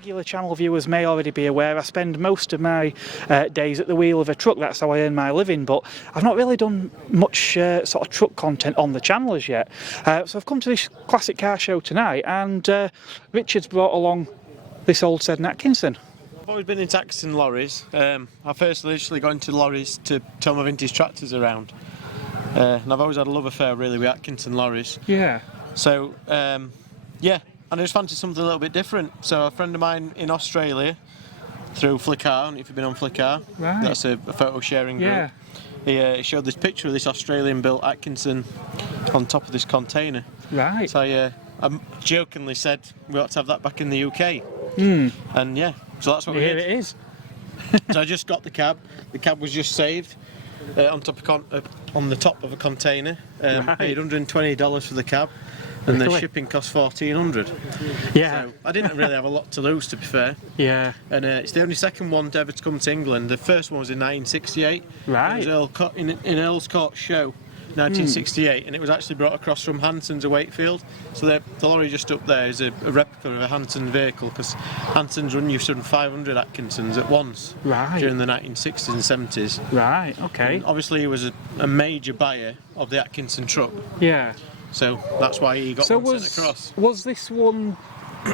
regular channel viewers may already be aware, I spend most of my days at the wheel of a truck. That's how I earn my living, but I've not really done much sort of truck content on the channel as yet. So I've come to this classic car show tonight, and Richard's brought along this old Sedan Atkinson. I've always been into Atkinson lorries. I first initially got into lorries to tow my vintage tractors around. And I've always had a love affair really with Atkinson lorries. Yeah. So, yeah, and I just fancied something a little bit different. So a friend of mine in Australia, through Flickr, I don't know if you've been on Flickr, right. That's a photo sharing group. Yeah. He showed this picture of this Australian built Atkinson on top of this container. Right. So I jokingly said we ought to have that back in the UK. And yeah, so that's what we did. Here it is. So I just got the cab. The cab was just saved on the top of a container. Paid $120 for the cab, and the shipping cost $1,400. Yeah. So I didn't really have a lot to lose, to be fair. Yeah. And it's the only second one ever to come to England. The first one was in 1968. Right. It was in Earl's Court Show. 1968, and it was actually brought across from Hanson's of Wakefield. So the lorry just up there is a replica of a Hanson vehicle, because Hanson's used to run 500 Atkinsons at once during the 1960s and 70s. Right, okay. And obviously he was a major buyer of the Atkinson truck. Yeah. So that's why he got one sent across. Was this one,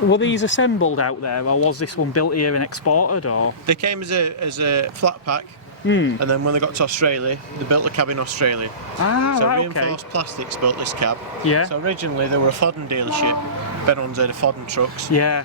were these assembled out there, or was this one built here and exported? Or they came as a flat pack. And then when they got to Australia, they built the cab in Australia. So reinforced plastics built this cab. Yeah. So originally they were a Fordden dealership. If anyone's heard of Fordden trucks. Yeah.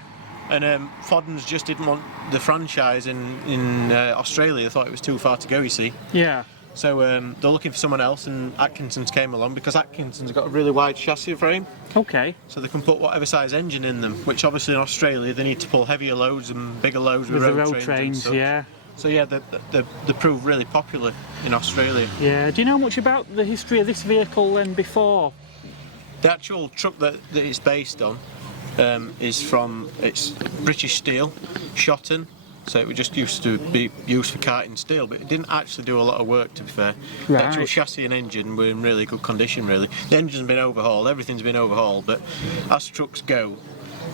And Fordden's just didn't want the franchise in Australia. They thought it was too far to go, you see. Yeah. So they're looking for someone else, and Atkinson's came along, because Atkinson's got a really wide chassis frame. Okay. So they can put whatever size engine in them, which obviously in Australia they need to pull heavier loads and bigger loads with the road trains, yeah. So yeah, they proved really popular in Australia. Yeah. Do you know much about the history of this vehicle then before? The actual truck that it's based on is from British steel, Shotton. So it was just used to be used for carting steel, but it didn't actually do a lot of work, to be fair. The actual chassis and engine were in really good condition, really. The engine's been overhauled, everything's been overhauled, but as trucks go,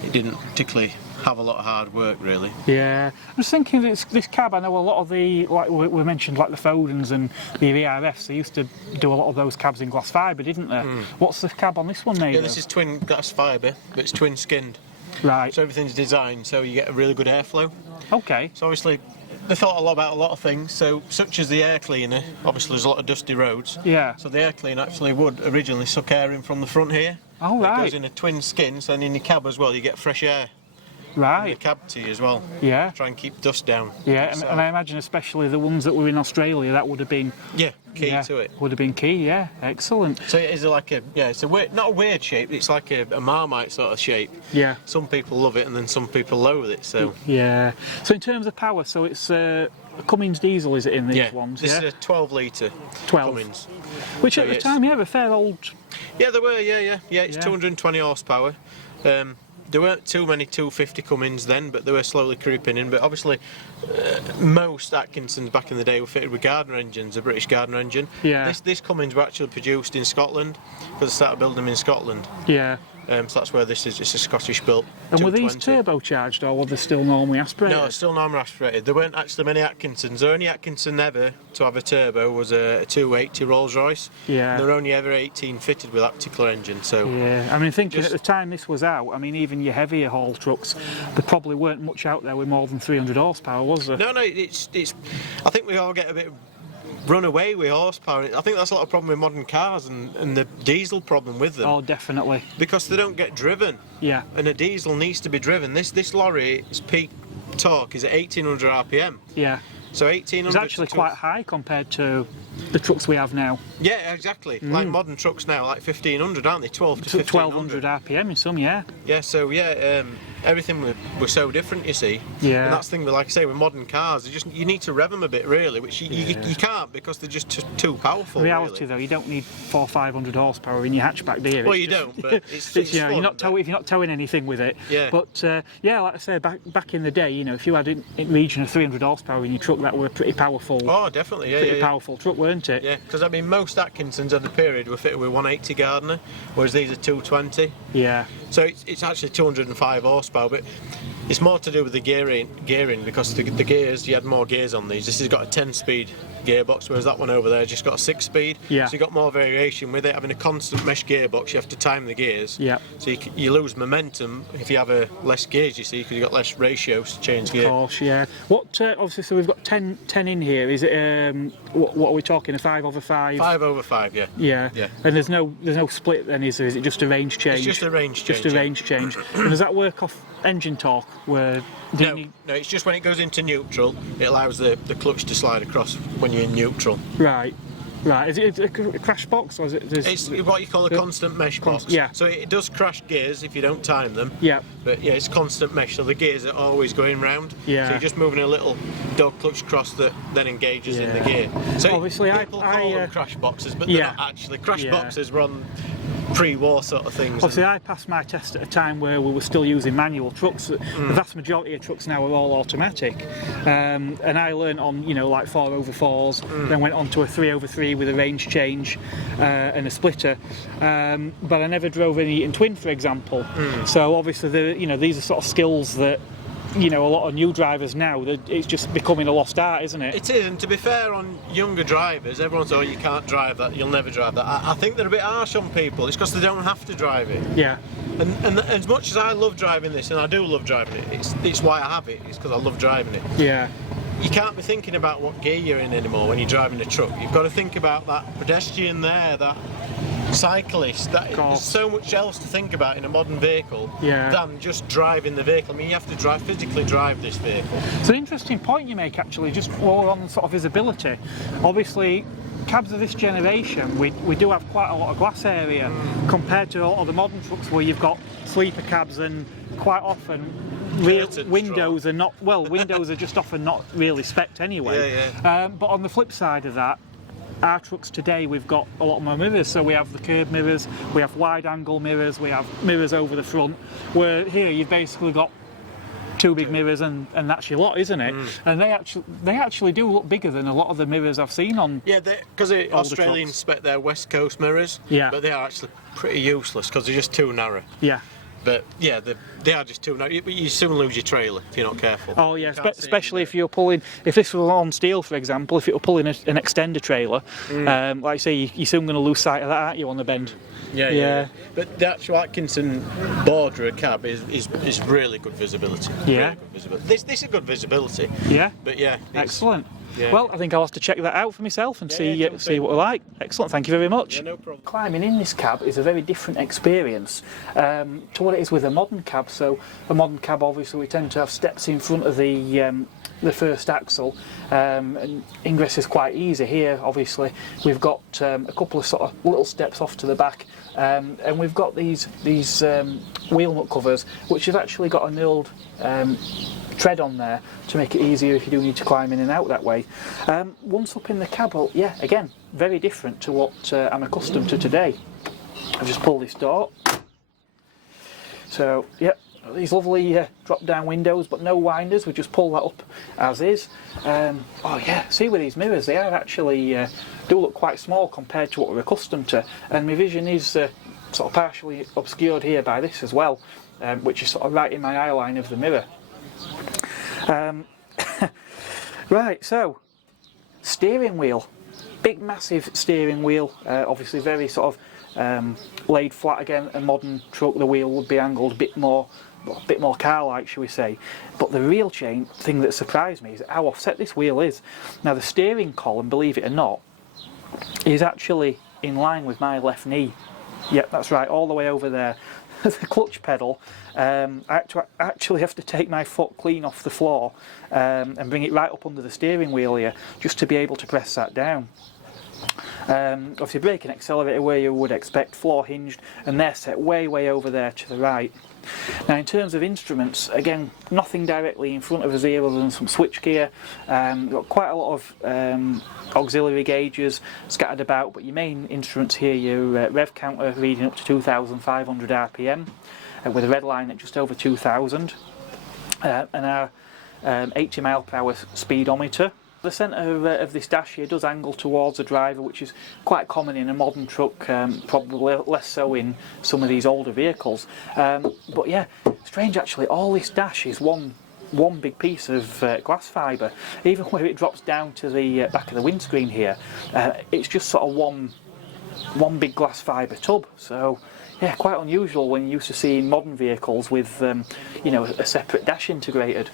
it didn't particularly have a lot of hard work, really. Yeah, I was thinking this cab, I know a lot of the, like we mentioned, like the Fodens and the VRFs, they used to do a lot of those cabs in glass fibre, didn't they? What's the cab on this one made of? This is twin glass fibre, but it's twin skinned. Right. So everything's designed so you get a really good airflow. Okay. So obviously they thought a lot about a lot of things, so such as the air cleaner. Obviously there's a lot of dusty roads. Yeah. So the air cleaner actually would originally suck air in from the front here. Oh, right. It goes in a twin skin, so then in your cab as well you get fresh air. Right. In your cab tea as well. Yeah. Try and keep dust down. Yeah, and I imagine especially the ones that were in Australia, that would have been key to it. Would have been key, yeah. Excellent. So it is like it's a weird, not a weird shape, it's like a Marmite sort of shape. Yeah. Some people love it and then some people loathe it, so. Yeah. So in terms of power, so it's a Cummins diesel, is it, in these ones? This is a 12 litre 12. Cummins. Which at the time, were fair old. Yeah, they were, yeah, it's 220 horsepower. There weren't too many 250 Cummins then, but they were slowly creeping in. But obviously, most Atkinsons back in the day were fitted with Gardner engines, a British Gardner engine. Yeah. This Cummins were actually produced in Scotland, because they started building them in Scotland. Yeah. So that's where this is. It's a Scottish built. And were these turbocharged, or were they still normally aspirated? No, still normally aspirated. There weren't actually many Atkinsons. The only Atkinson ever to have a turbo was a 280 Rolls Royce. Yeah. There were only ever 18 fitted with that particular engine. So. Yeah. I mean, thinking at the time this was out, I mean, even your heavier haul trucks, there probably weren't much out there with more than 300 horsepower, was there? No, it's. I think we all get a bit run away with horsepower. I think that's a lot of problem with modern cars and the diesel problem with them. Oh, definitely. Because they don't get driven. Yeah. And a diesel needs to be driven. This lorry's peak torque is at 1800 RPM. Yeah. So 1800. It's actually quite high compared to the trucks we have now. Yeah, exactly. Like modern trucks now, like 1500, aren't they? 12 to 1500. 1200 RPM in some, yeah. Yeah, so everything was so different, you see. Yeah. And that's the thing, like I say, with modern cars, you need to rev them a bit, really, which you can't, because they're just too powerful. In reality, really. though, you don't need 400 or 500 horsepower in your hatchback, do you? Well, you don't, but it's you know, fun, if you're not towing anything with it. Yeah. But like I say, back in the day, you know, if you had in region of 300 horsepower in your truck, that were a pretty powerful. Oh, definitely, yeah. Pretty powerful truck, weren't it? Yeah, because I mean, most Atkinsons of the period were fitted with 180 Gardner, whereas these are 220. Yeah. So it's actually 205 horsepower, but It's more to do with the gearing because the gears, you had more gears on these. This has got a 10-speed gearbox, whereas that one over there just got a 6-speed. Yeah. So you got more variation with it. Having a constant mesh gearbox, you have to time the gears. Yeah. So you lose momentum if you have less gears, you see, because you've got less ratios to change gear. Of course, yeah. What, obviously, so we've got 10 in here. Is it, what are we talking, a 5/5? 5/5, yeah. Yeah. Yeah. And there's no split then, is there? Is it just a range change? It's just a range change. Just a range change. And does that work off engine torque? Where No, it's just when it goes into neutral, it allows the clutch to slide across when you're in neutral. Right. Is it a crash box or is it? It's what you call a constant mesh box. Yeah. So it does crash gears if you don't time them. Yeah. But yeah, it's constant mesh, so the gears are always going round. Yeah. So you're just moving a little dog clutch cross that then engages in the gear. So obviously, people call them crash boxes, but they're not actually. Crash boxes were on pre-war sort of things. Obviously, I passed my test at a time where we were still using manual trucks. The vast majority of trucks now are all automatic, and I learned on like 4/4s, then went on to a 3/3 with a range change and a splitter, but I never drove an Eaton twin, for example. So obviously, these are sort of skills that a lot of new drivers now, it's just becoming a lost art, isn't it? It is, and to be fair on younger drivers, everyone's oh, you can't drive that, you'll never drive that. I think they're a bit harsh on people. It's because they don't have to drive it. Yeah. And as much as I love driving this, and I do love driving it, it's why I have it. It's because I love driving it. Yeah. You can't be thinking about what gear you're in anymore when you're driving a truck. You've got to think about that pedestrian there, that cyclist. There's so much else to think about in a modern vehicle than just driving the vehicle. I mean, you have to physically drive this vehicle. It's an interesting point you make, actually, just all on sort of visibility. Obviously, cabs of this generation, we do have quite a lot of glass area compared to a lot of the modern trucks where you've got sleeper cabs, and quite often windows are not, windows are just often not really spec'd anyway. But on the flip side of that, our trucks today, we've got a lot more mirrors. So we have the curved mirrors, we have wide angle mirrors, we have mirrors over the front, where here you've basically got two big mirrors and that's your lot, isn't it? And they actually do look bigger than a lot of the mirrors I've seen on. Yeah, because Australians spec their West Coast mirrors, but they are actually pretty useless because they're just too narrow. Yeah. But yeah, they are just too narrow. You soon lose your trailer if you're not careful. Oh yeah, especially if you're pulling. If this was on steel, for example, if you were pulling an extender trailer, like I say, you're soon going to lose sight of that, aren't you, on the bend? Yeah. But the actual Atkinson border cab is really good visibility. Yeah. Really good visibility. This is good visibility. Yeah. But yeah. Excellent. Yeah. Well, I think I'll have to check that out for myself and see what I like. Excellent, thank you very much. Yeah, no problem. Climbing in this cab is a very different experience to what it is with a modern cab. So a modern cab, obviously, we tend to have steps in front of the first axle, and ingress is quite easy. Here, obviously, we've got a couple of sort of little steps off to the back, and we've got these wheel nut covers, which have actually got an old tread on there to make it easier if you do need to climb in and out that way. Once up in the cab, well, yeah, again, very different to what I'm accustomed to today. I've just pulled this door. So, yep, these lovely drop-down windows, but no winders. We just pull that up as is. Oh yeah, see with these mirrors, they are actually do look quite small compared to what we're accustomed to, and my vision is sort of partially obscured here by this as well, which is sort of right in my eye line of the mirror. Right, so steering wheel, big massive steering wheel, obviously very sort of laid flat. Again, a modern truck, the wheel would be angled a bit more car-like, shall we say. But the real thing that surprised me is how offset this wheel is. Now the steering column, believe it or not, is actually in line with my left knee. Yep, that's right, all the way over there. The clutch pedal, I actually have to take my foot clean off the floor and bring it right up under the steering wheel here just to be able to press that down. Obviously brake and accelerator where you would expect, floor hinged, and they're set way over there to the right. Now in terms of instruments, again, nothing directly in front of us here other than some switchgear. We've got quite a lot of auxiliary gauges scattered about, but your main instruments here, your rev counter reading up to 2,500 RPM with a red line at just over 2,000, and our 80 mile per hour speedometer. the centre of this dash here does angle towards the driver, which is quite common in a modern truck, probably less so in some of these older vehicles. But yeah, strange actually, all this dash is one big piece of glass fibre. Even where it drops down to the back of the windscreen here, it's just sort of one big glass fibre tub. So yeah, quite unusual when you're used to seeing modern vehicles with you know, a separate dash integrated.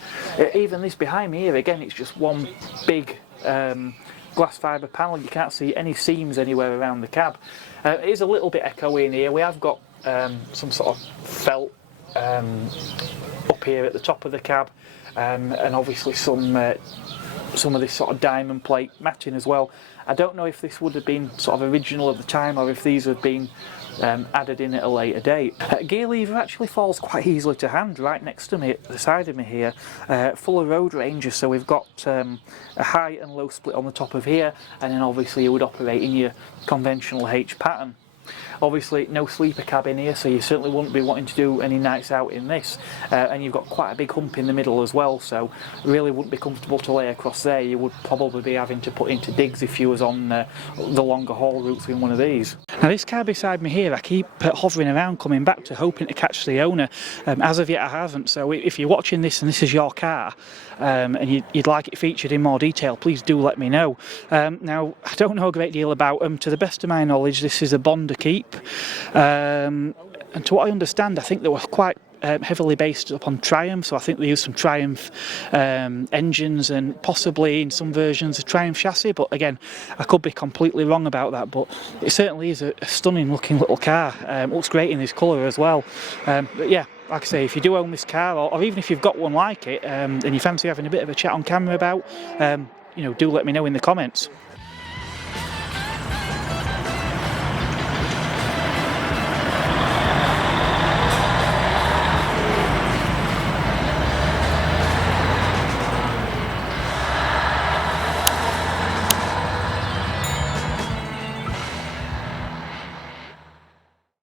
Even this behind me here, again, it's just one big glass fibre panel. You can't see any seams anywhere around the cab. It is a little bit echoey in here. We have got some sort of felt up here at the top of the cab, and obviously some of this sort of diamond plate matting as well. I don't know if this would have been sort of original at the time or if these have been added in at a later date. Gear lever actually falls quite easily to hand right next to me at the side of me here, full of road ranges. So we've got a high and low split on the top of here, and then obviously you would operate in your conventional H pattern. Obviously no sleeper cab in here, so you certainly wouldn't be wanting to do any nights out in this, and you've got quite a big hump in the middle as well, so really wouldn't be comfortable to lay across there. You would probably be having to put into digs if you was on the longer haul routes in one of these. Now this car beside me here, I keep hovering around coming back to, hoping to catch the owner. As of yet I haven't, so if you're watching this and this is your car and you'd like it featured in more detail, please do let me know. Now I don't know a great deal about them. To the best of my knowledge, this is a Bonder keep, and to what I understand, I think they were quite heavily based upon Triumph, so I think they used some Triumph engines and possibly in some versions a Triumph chassis, but again, I could be completely wrong about that. But it certainly is a stunning looking little car. Looks great in this colour as well. But yeah, like I say, if you do own this car, or even if you've got one like it and you fancy having a bit of a chat on camera about, you know, do let me know in the comments.